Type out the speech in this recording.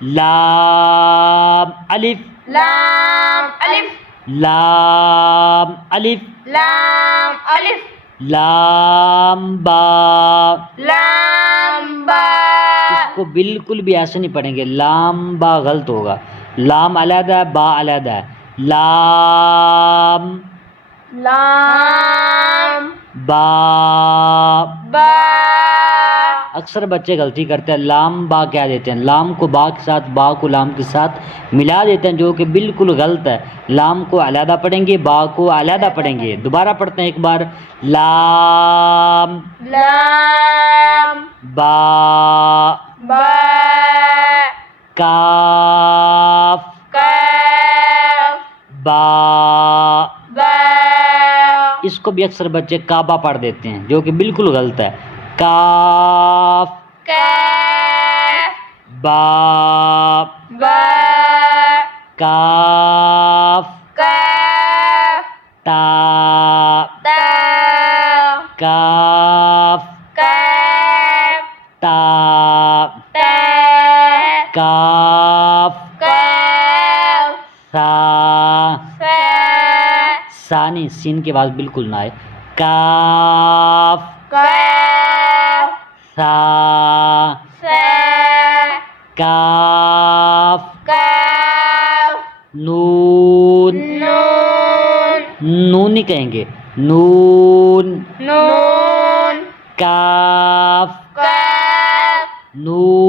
لام الف لام الف لام الف لام الف لام با. لام با. اس کو بالکل بھی ایسے نہیں پڑھیں گے، لام با غلط ہوگا، لام علیحدہ ہے با علیحدہ ہے. لام لام با. با. اکثر بچے غلطی کرتے ہیں، لام با کہہ دیتے ہیں، لام کو با کے ساتھ با کو لام کے ساتھ ملا دیتے ہیں، جو کہ بالکل غلط ہے. لام کو علیحدہ پڑھیں گے، با کو علیحدہ پڑھیں گے. دوبارہ پڑھتے ہیں ایک بار. لام لام با با. کاف کاف با. با. اس کو بھی اکثر بچے کعبہ پڑھ دیتے ہیں، جو کہ بالکل غلط ہے. کاف کاف با. با. کاف کاف تا. تا. کاف کاف تا. تا. کاف کاف سا. سا. سا نہیں، سین کی آواز بالکل نہ آئے. کاف کاف سا. سا. کاف کاف نون. نون نون نہیں کہیں گے، نون. نون کاف کاف نون.